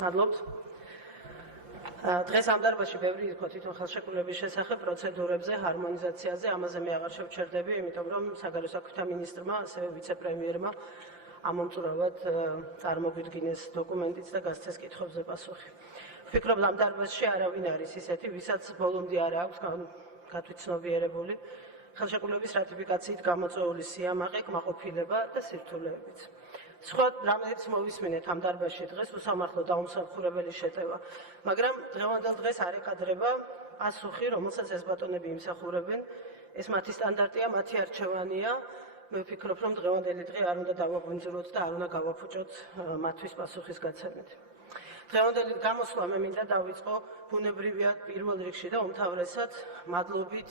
მადლობთ. დღეს ამ დარბაზში ბევრი იყო თვითონ ხელშეკრულების შესახებ პროცედურებზე, ჰარმონიზაციაზე, ამაზე მე აღარ შევჩერდები, იმიტომ რომ საგარეო საქმეთა მინისტრმა, ასევე ვიცე-პრემიერმა ამომწურავად წარმოგვიდგინეს დოკუმენტიც და გასცეს კითხვებზე პასუხი. ვფიქრობ, ამ დარბაზში არავინ არის ისეთი, ვისაც ბოლომდე არ აქვს გათვითცნობიერებული ხელშეკრულების რატიფიკაციით გამოწვეული სიამაყე, კმაყოფილება და სირთულეებიც. სხვა რამეც მოვისმინეთ ამ დარბაზში დღეს უსამართლო დაუმსახურებელი შეტევა, მაგრამ დღევანდელ დღეს არ ეკადრება პასუხი, რომელსაც ეს ბატონები იმსახურებენ, ეს მათი სტანდარტია, მათი არჩევანია. მე ვფიქრობ, რომ დღევანდელი დღე არ უნდა დავაღვინძუროთ და არ უნდა გავაფუჭოთ მათთვის პასუხის გაცემით. დღევანდელი გამოსვლა მე მინდა დავიწყო ბუნებრივია პირველ რიგში და უმთავრესად მადლობით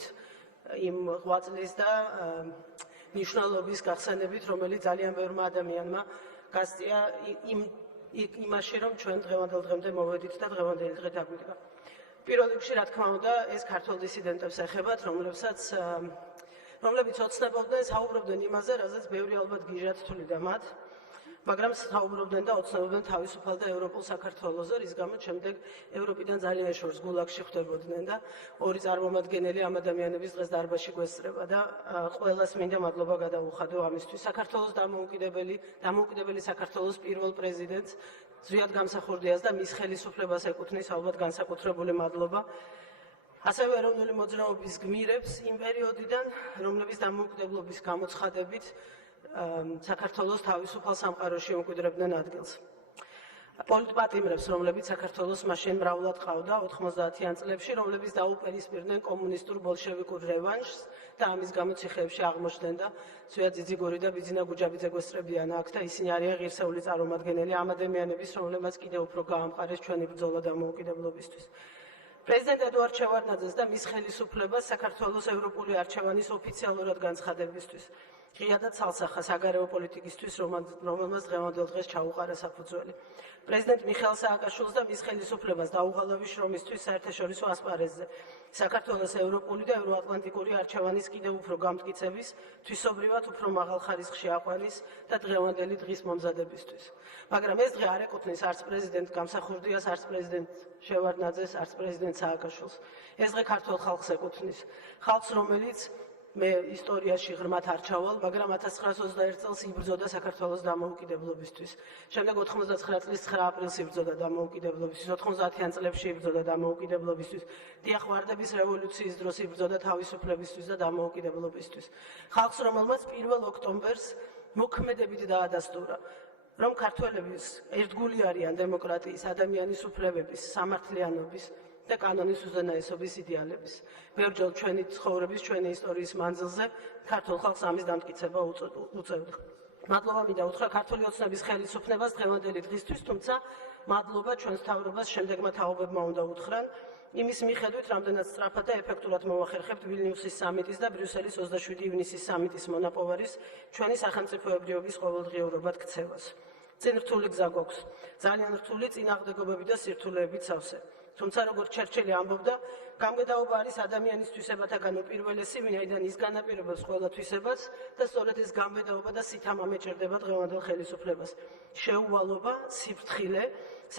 იმ ღვაწლის და მნიშვნელობის გახსენებით, რომელიც ძალიან ბევრმა ადამიანმა გასწია იმაში, რომ ჩვენ დღევანდელ დღემდე მოვედით და დღევანდელი დღე დაგვიდგა. პირველ რიგში, რა თქმა უნდა, ეს ქართველ დისიდენტებს ეხებათ, რომლებიც ოცნებობდნენ, საუბრობდნენ იმაზე, რაზეც ბევრი ალბათ გიჟად თვლიდა მათ, მაგრამ საუბრობდნენ და ოცნებობდნენ თავისუფალ და ევროპულ საქართველოზე, რის გამოც შემდეგ ევროპიდან ძალიან შორს გულაგში ხვდებოდნენ და ორი წარმომადგენელი ამ ადამიანების დღეს დარბაზში გვესწრება და ყველას მინდა მადლობა გადაუხადო ამისთვის. საქართველოს დამოუკიდებელი საქართველოს პირველ პრეზიდენტს ზვიად გამსახურდიას და მის ხელისუფლებას ეკუთვნის ალბათ განსაკუთრებული მადლობა. ასევე ეროვნული მოძრაობის გმირებს იმ პერიოდიდან, რომლების დამოუკიდებლობის გამოცხადებით საქართველოს თავისუფალ სამყაროში უმკვიდრებდნენ ადგილს. პოლიტპატიმრებს, რომლებიც საქართველოს მაშინ მრავლად ყავდა 90-იან წლებში, რომლებიც დაუპირისპირდნენ კომუნისტურ ბოლშევიკურ რევანშს და ამის გამო ციხეებში აღმოჩნდნენ და ზვიად ძიძიგური და ბიძინა გუჯაბიძე გვესწრებიან აქ და ისინი არიან ღირსეული წარმომადგენელი ამ ადამიანების, რომლებმაც კიდევ უფრო გაამყარეს ჩვენი ბრძოლა დამოუკიდებლობისთვის. პრეზიდენტ ედუარდ შევარდნაძეს და მის ხელისუფლებას საქართველოს ევროპული არჩევანის ოფიციალურად განცხადებისთვის ღია და ცალსახა საგარეო პოლიტიკისთვის, რომელმაც დღევანდელ დღეს ჩაუყარა საფუძველი. პრეზიდენტ მიხეილ სააკაშვილს და მის ხელისუფლებას დაუღალავი შრომისთვის საერთაშორისო ასპარეზზე, საქართველოს ევროპული და ევროატლანტიკური არჩევანის კიდევ უფრო გამტკიცების, თვისობრივად უფრო მაღალ ხარისხში აყვანის და დღევანდელი დღის მომზადებისთვის. მაგრამ ეს დღე არ ეკუთვნის არც პრეზიდენტ გამსახურდიას, არც პრეზიდენტ შევარდნაძეს, არც პრეზიდენტ სააკაშვილს. ეს დღე ქართულ ხალხს ეკუთვნის. ხალხს, რომელიც მე ისტორიაში ღრმად არ ჩავალ, მაგრამ 1921 წელს იბრძოდა საქართველოს დამოუკიდებლობისთვის. შემდეგ 99 წლის 9 აპრილს იბრძოდა დამოუკიდებლობისთვის, 90-იან წლებში იბრძოდა დამოუკიდებლობისთვის, დიახ, ვარდების რევოლუციის დროს იბრძოდა თავისუფლებისთვის და დამოუკიდებლობისთვის. ხალხს, რომელმაც 1 ოქტომბერს მოქმედებით დაადასტურა, რომ ქართველების ერთგული არიან დემოკრატიის, ადამიანის უფლებების, სამართლიანობის და კანონის უზენაესობის იდეალების. ბევრჯერ ჩვენი ცხოვრების, ჩვენი ისტორიის მანძილზე ქართულ ხალხს ამის დამტკიცება უწევდა. მადლობა მინდა უთხრა ქართული ოცნების ხელისუფლებას დღევანდელი დღისთვის, თუმცა მადლობა ჩვენს მთავრობას შემდეგმა თაობებმა უნდა უთხრან, იმის მიხედვით, რამდენად სწრაფად და ეფექტურად მოახერხებთ ვილნიუსის სამიტის და ბრიუსელის 27 ივნისის სამიტის მონაპოვარის ჩვენი სახელმწიფოებრიობის ყოველდღიურობად ქცევას. წინ რთული გზა გვაქვს, ძალიან რთული წინააღმდეგობები და სირთულეებით სავსე. თუმცა როგორც ჩერჩილი ამბობდა, გამგედაობა არის ადამიანის თვისებათაგან უპირველესი, ვინაიდან ის განაპირობებს ყველა თვისებას და სწორედ ეს გამგედაობა და სითამამე ჭირდება დღევანდელ ხელისუფლებას. შეუვალობა, სიფრთხილე,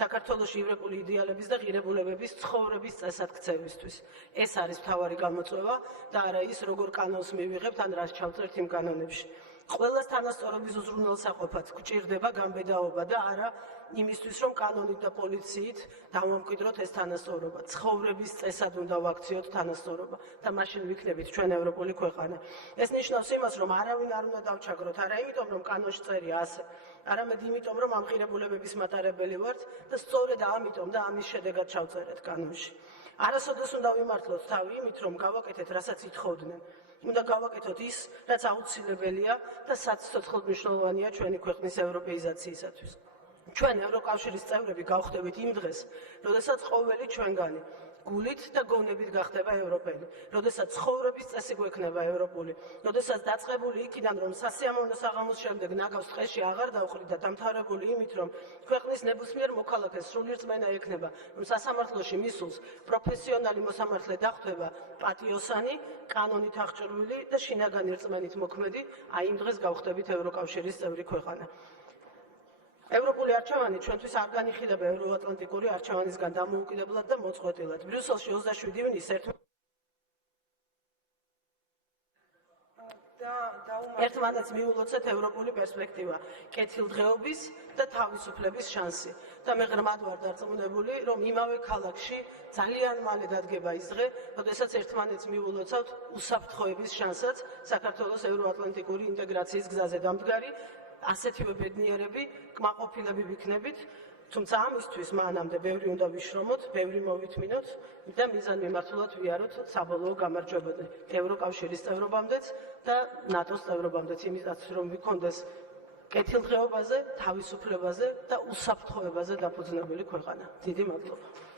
საქართველოში ივრეკული იდეალების და ღირებულებების ცხოვრების წესად ქცევისთვის. ეს არის მთავარი გამოწვევა და არა ის, როგორ კანონს მივიღებთ ან რას ჩავწერთ იმ კანონებში. ყველას თანასწორობის უზრუნველსაყოფად გვჭირდება გამბედაობა და არა იმისთვის, რომ კანონით და პოლიციით დავამკვიდროთ ეს თანასწორობა. ცხოვრების წესად უნდა ვაქციოთ თანასწორობა და მაშინ ვიქნებით ჩვენ ევროპული ქვეყანა. ეს ნიშნავს იმას, რომ არავინ არ უნდა დავჩაგროთ, არა იმიტომ, რომ კანონში წერია ასე, არამედ იმიტომ, რომ ამ ღირებულებების მატარებელი ვართ და სწორედ ამიტომ და ამის შედეგად ჩავწერეთ კანონში. არასოდეს უნდა ვიმართლოთ თავი იმით, რომ გავაკეთეთ, რასაც ითხოვდნენ. უნდა გავაკეთოთ ის, რაც აუცილებელია და საცოცხლოდ მნიშვნელოვანია ჩვენი ქვეყნის ევროპეიზაციისათვის. ჩვენ ევროკავშირის წევრები გავხდებით იმ დღეს, როდესაც ყოველი ჩვენგანი გულით და გონებით გახდება ევროპელი, როდესაც ცხოვრების წესი გვექნება ევროპული, როდესაც დაწყებული იქიდან, რომ სასიამოვნო საღამოს შემდეგ ნაგავს ტყეში აღარ დავყრით და დამთავრებული იმით, რომ ქვეყნის ნებისმიერ მოქალაქეს სრული რწმენა ექნება, რომ სასამართლოში მისულს პროფესიონალი მოსამართლე დახვდება პატიოსანი, კანონით აღჭურვილი და შინაგანი რწმენით მოქმედი, აი იმ დღეს გავხდებით ევროკავშირის წევრი ქვეყანა. ევროპული არჩევანი ჩვენთვის არ განიხილება ევროატლანტიკური არჩევანისგან დამოუკიდებლად და მოწყვეტილად. ბრიუსელში 27 ივნისს ერთმანეთს მიულოცეთ ევროპული პერსპექტივა, კეთილდღეობის და თავისუფლების შანსი. და მე ღრმად ვარ დარწმუნებული, რომ იმავე ქალაქში ძალიან მალე დადგება ის დღე, როდესაც ერთმანეთს მიულოცავთ უსაფრთხოების შანსად საქართველოს ევროატლანტიკური ინტეგრაციის გზაზე დამდგარი, ასეთივე ბედნიერები, კმაყოფილები ვიქნებით, თუმცა ამისთვის მანამდე ბევრი უნდა ვიშრომოთ, ბევრი მოვითმინოთ და მიზანმიმართულად ვიაროთ საბოლოო გამარჯვებამდე, ევროკავშირის წევრობამდეც და ნატოს წევრობამდეც, იმისათვის რომ ვიქონდეს კეთილდღეობაზე, თავისუფლებაზე და უსაფრთხოებაზე დაფუძნებული ქვეყანა. დიდი მადლობა.